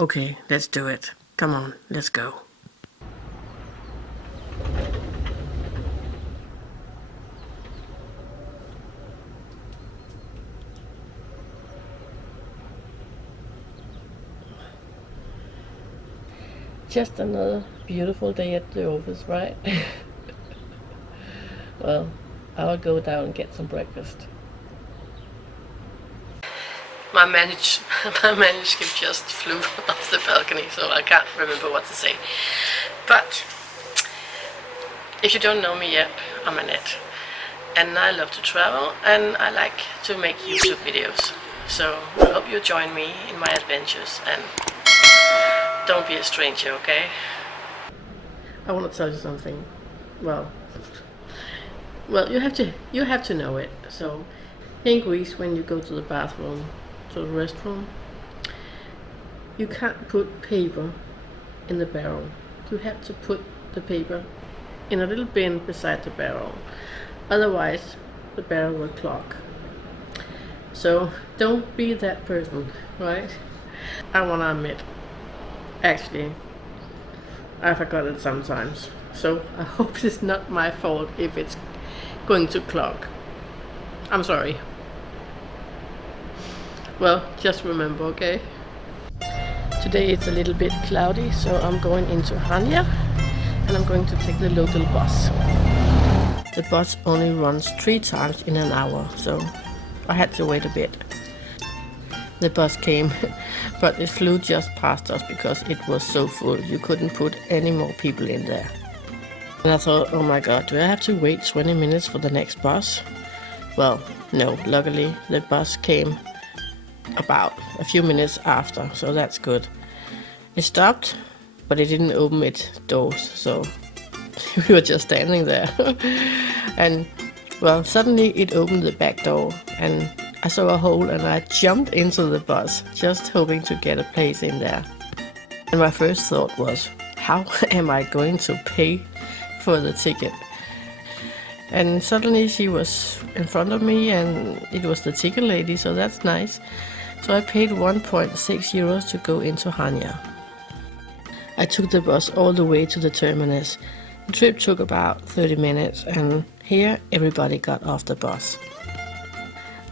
Okay, let's do it. Come on, let's go. Just another beautiful day at the office, right? Well, I'll go down and get some breakfast. My manuscript just flew off the balcony, so I can't remember what to say. But if you don't know me yet, I'm Annette, and I love to travel, and I like to make YouTube videos. So I hope you join me in my adventures, and don't be a stranger, okay? I want to tell you something. Well, you have to know it. So in Greece, when you go to the bathroom, to the restroom, you can't put paper in the barrel. You have to put the paper in a little bin beside the barrel. Otherwise, the barrel will clog. So don't be that person, right? I want to admit, actually, I forgot it sometimes. So I hope it's not my fault if it's going to clog. I'm sorry. Well, just remember, okay? Today it's a little bit cloudy, so I'm going into Chania, and I'm going to take the local bus. The bus only runs 3 times in an hour, so I had to wait a bit. The bus came, but it flew just past us because it was so full. You couldn't put any more people in there. And I thought, oh my god, do I have to wait 20 minutes for the next bus? Well, no, luckily the bus came about a few minutes after, so that's good. It stopped, but it didn't open its doors, so we were just standing there. And well, suddenly it opened the back door, and I saw a hole, and I jumped into the bus, just hoping to get a place in there. And my first thought was, how am I going to pay for the ticket? And suddenly she was in front of me, and it was the ticket lady, so that's nice. So I paid 1.6 euros to go into Chania. I took the bus all the way to the terminus. The trip took about 30 minutes, and here everybody got off the bus.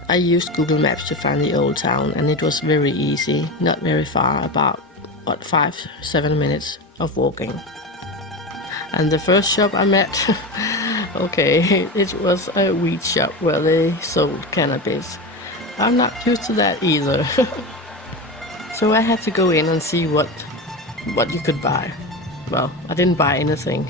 I used Google Maps to find the old town, and it was very easy, not very far, about 5-7 minutes of walking. And the first shop I met, okay, it was a weed shop where they sold cannabis. I'm not used to that either. So I had to go in and see what you could buy. Well, I didn't buy anything.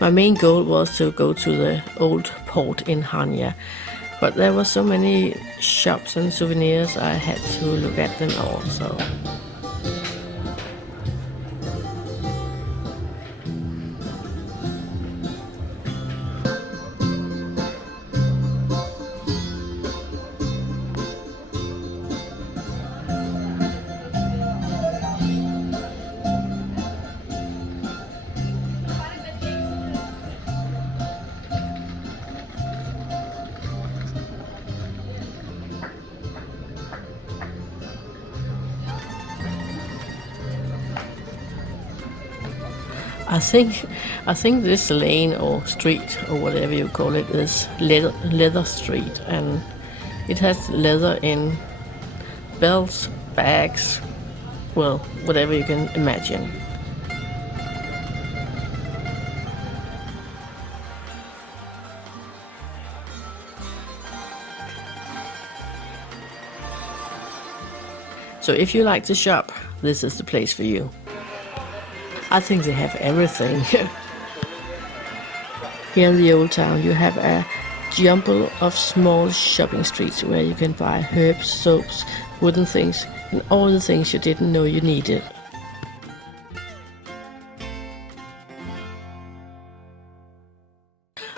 My main goal was to go to the old port in Chania, but there were so many shops and souvenirs, I had to look at them all. So I think this lane or street or whatever you call it is leather street, and it has leather in belts, bags, well, whatever you can imagine. So if you like to shop, this is the place for you. I think they have everything. Here in the old town you have a jumble of small shopping streets where you can buy herbs, soaps, wooden things, and all the things you didn't know you needed.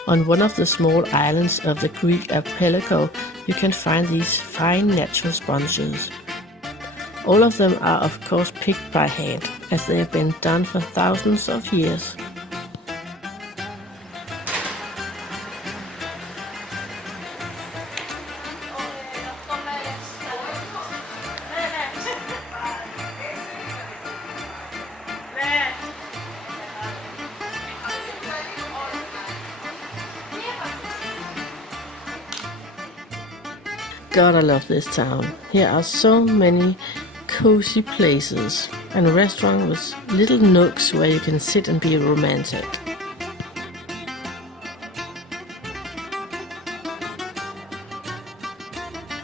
On one of the small islands of the Greek archipelago, you can find these fine natural sponges. All of them are of course picked by hand, as they have been done for thousands of years. God, I love this town. Here are so many cozy places and restaurants with little nooks where you can sit and be romantic.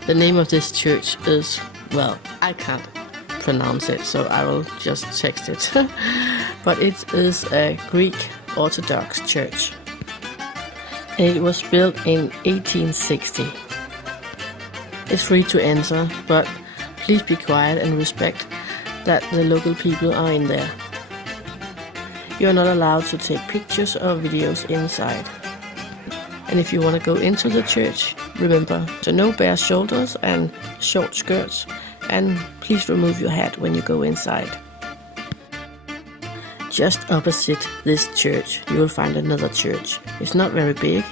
The name of this church is, well, I can't pronounce it, so I will just text it. But it is a Greek Orthodox church. And it was built in 1860. It's free to enter, but please be quiet and respect that the local people are in there. You are not allowed to take pictures or videos inside. And if you want to go into the church, remember to no bare shoulders and short skirts, and please remove your hat when you go inside. Just opposite this church, you will find another church. It's not very big.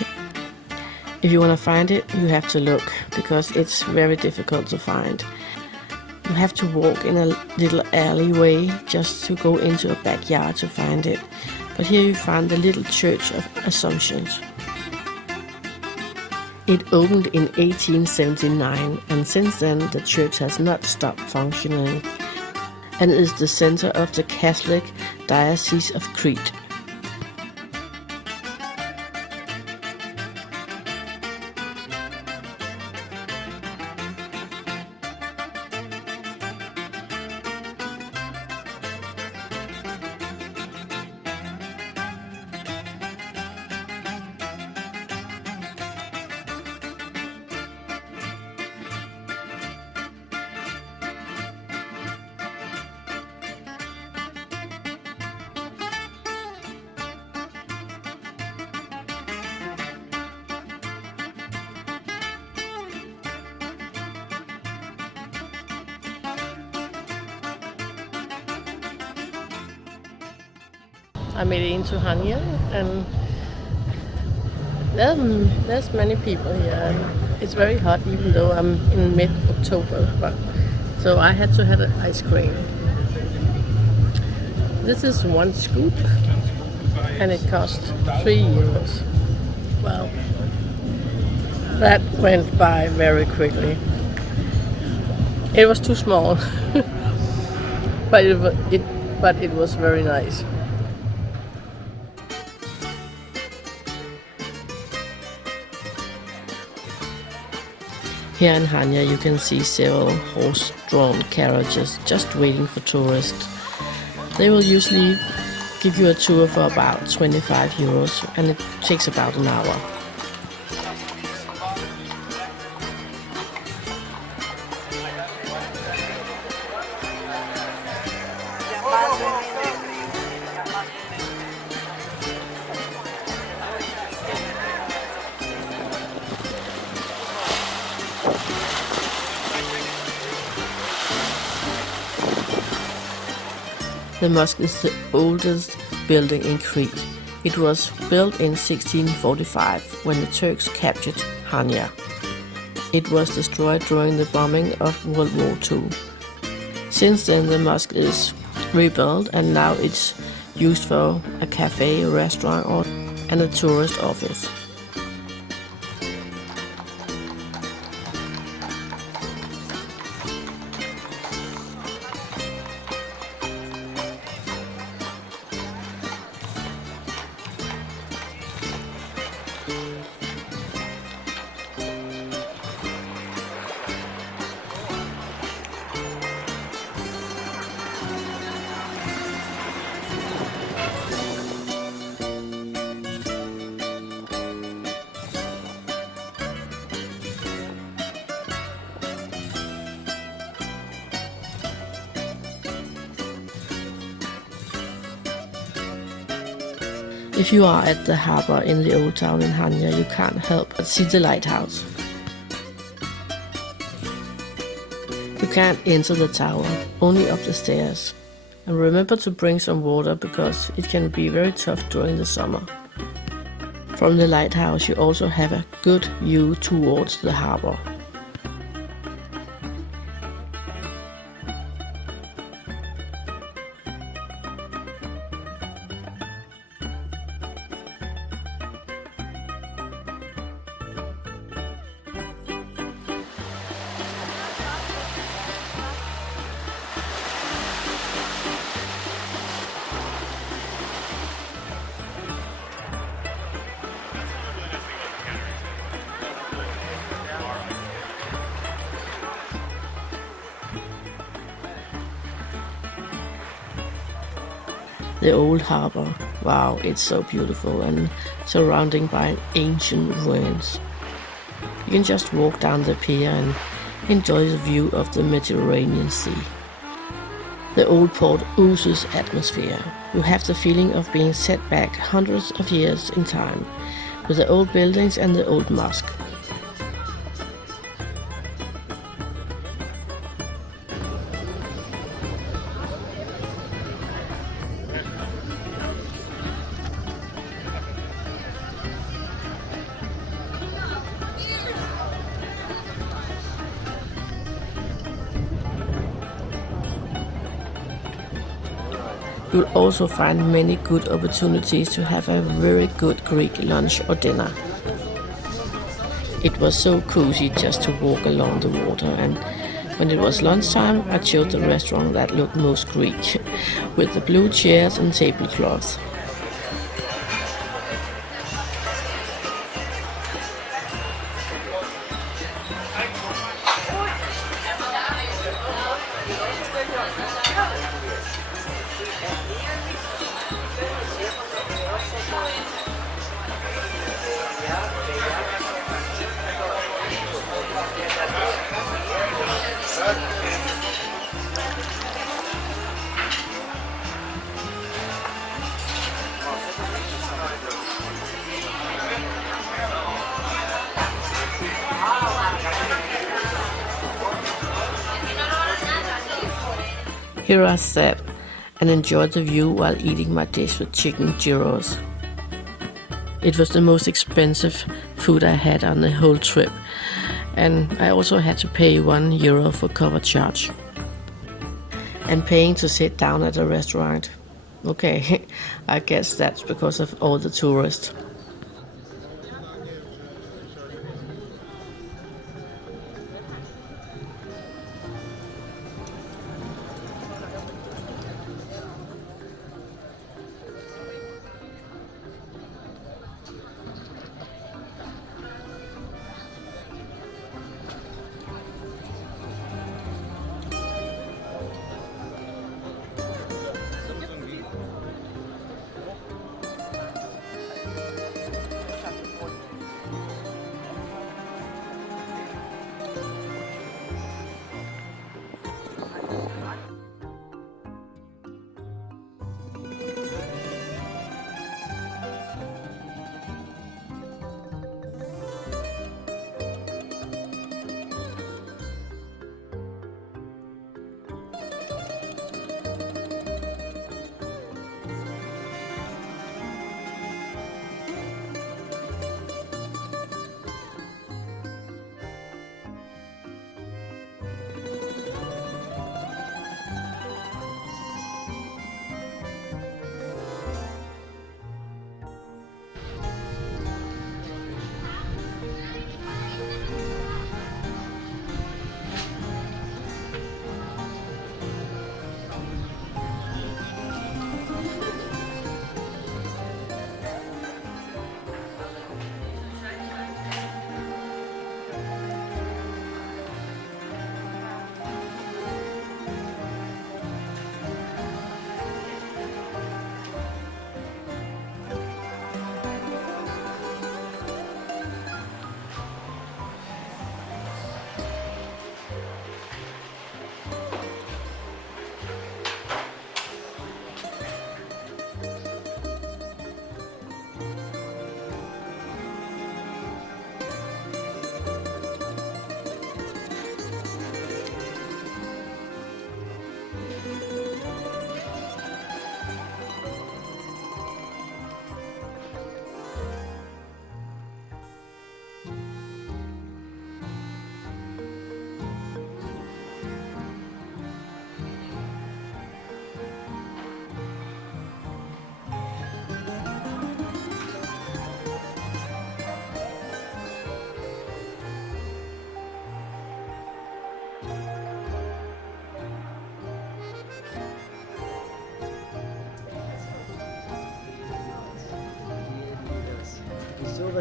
If you want to find it, you have to look, because it's very difficult to find. You have to walk in a little alleyway just to go into a backyard to find it. But here you find the little Church of Assumptions. It opened in 1879, and since then the church has not stopped functioning, and is the center of the Catholic Diocese of Crete. I made it into Chania, and there's many people here, and it's very hot even though I'm in mid-October, but so I had to have an ice cream. This is one scoop and it cost 3 euros. Well, that went by very quickly. It was too small, but it was very nice. Here in Chania you can see several horse-drawn carriages just waiting for tourists. They will usually give you a tour for about 25 euros, and it takes about an hour. The mosque is the oldest building in Crete. It was built in 1645 when the Turks captured Chania. It was destroyed during the bombing of World War II. Since then the mosque is rebuilt, and now it's used for a cafe, a restaurant, and a tourist office. If you are at the harbour in the old town in Chania, you can't help but see the lighthouse. You can't enter the tower, only up the stairs. And remember to bring some water because it can be very tough during the summer. From the lighthouse you also have a good view towards the harbour. The old harbour, wow, it's so beautiful and surrounded by ancient ruins. You can just walk down the pier and enjoy the view of the Mediterranean Sea. The old port oozes atmosphere. You have the feeling of being set back hundreds of years in time, with the old buildings and the old mosque. You'll also find many good opportunities to have a very good Greek lunch or dinner. It was so cozy just to walk along the water, and when it was lunchtime I chose the restaurant that looked most Greek, with the blue chairs and tablecloths. Here I sat and enjoyed the view while eating my dish with chicken gyros. It was the most expensive food I had on the whole trip, and I also had to pay €1 for cover charge. And paying to sit down at a restaurant. Okay, I guess that's because of all the tourists.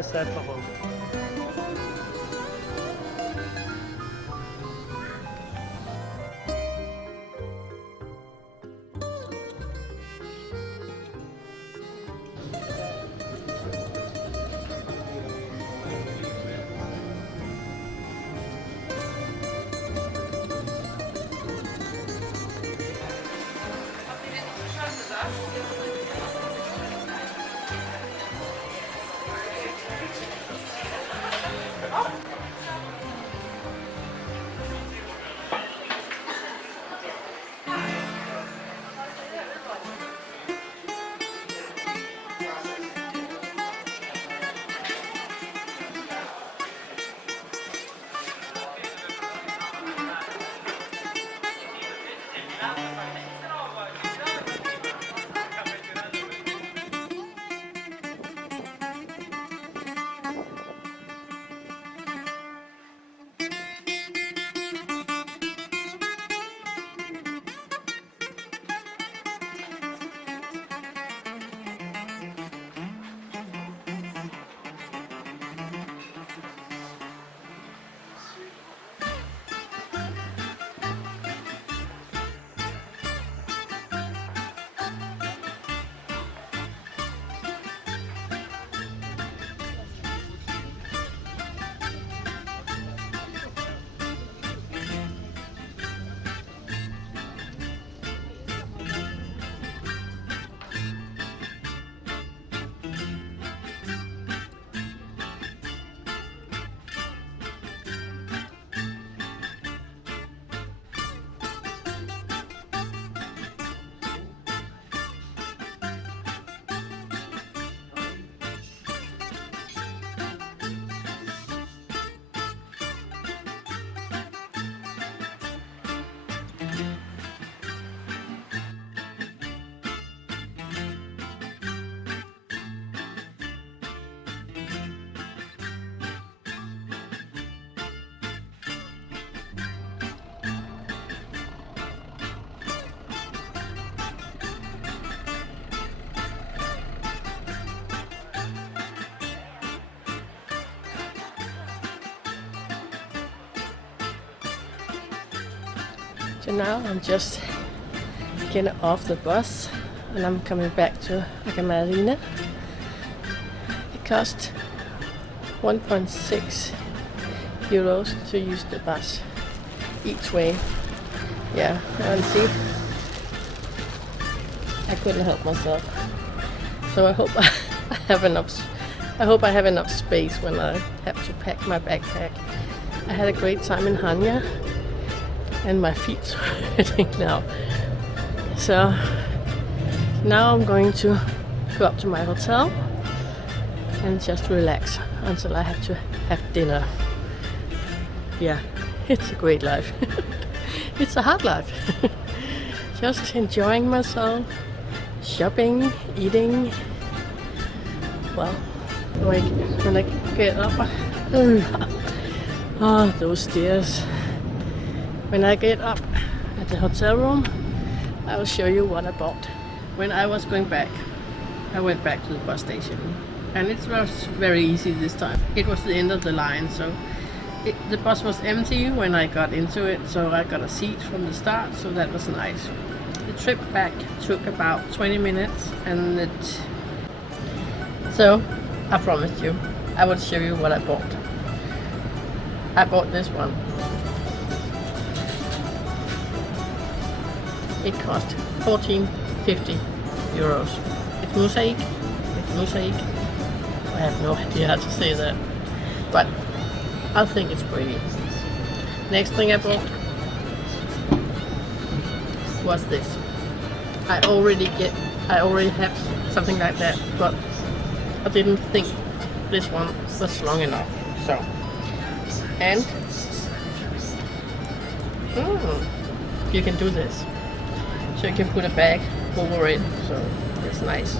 sad for home. So now I'm just getting off the bus and I'm coming back to Marina. It cost 1.6 euros to use the bus each way. Yeah, and see, I couldn't help myself. So I hope I have enough. I hope I have enough space when I have to pack my backpack. I had a great time in Chania, and my feet are hurting now. So now I'm going to go up to my hotel and just relax until I have to have dinner. Yeah, it's a great life. It's a hard life. Just enjoying myself, shopping, eating. Well, when I get up, oh, those stairs. When I get up at the hotel room, I will show you what I bought. When I was going back, I went back to the bus station, and it was very easy this time. It was the end of the line, so the bus was empty when I got into it, so I got a seat from the start, so that was nice. The trip back took about 20 minutes, and so I promised you I would show you what I bought. I bought this one. It cost 14.50 euros. It's mosaic. I have no idea how to say that, but I think it's pretty. Next thing I bought was this. I already have something like that, but I didn't think this one was long enough. So, and you can do this. So you can put a bag over it, so it's nice.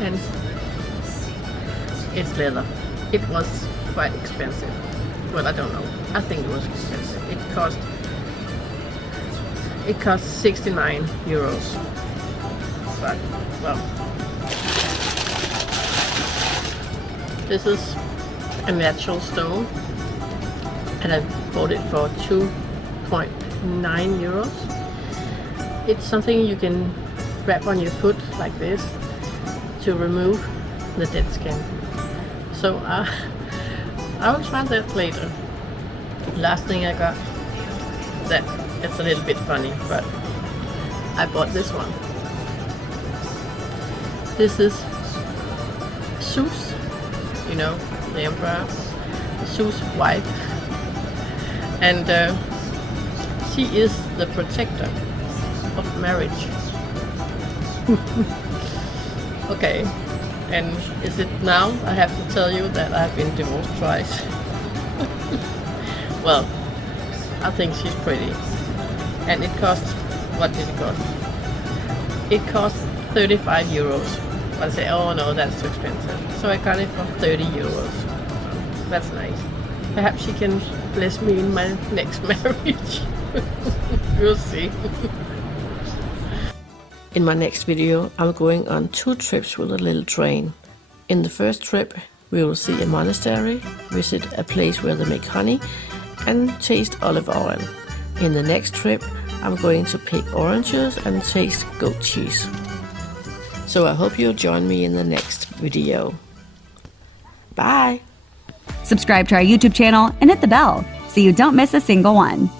And it's leather. It was quite expensive. Well, I don't know. I think it was expensive. It cost 69 euros. But, well, This is a natural stone, and I bought it for 2.9 euros. It's something you can wrap on your foot like this to remove the dead skin. So I will try that later. Last thing I got, that it's a little bit funny, but I bought this one. This is Zeus, you know, the emperor, Zeus' wife, and she is the protector of marriage. Okay, and is it now I have to tell you that I've been divorced twice? Well, I think she's pretty. And it cost, what did it cost? It cost 35 euros. I say, oh no, that's too expensive. So I got it for 30 euros. That's nice. Perhaps she can bless me in my next marriage. We'll see. In my next video, I'm going on 2 trips with a little train. In the first trip, we will see a monastery, visit a place where they make honey, and taste olive oil. In the next trip, I'm going to pick oranges and taste goat cheese. So I hope you'll join me in the next video. Bye! Subscribe to our YouTube channel and hit the bell so you don't miss a single one.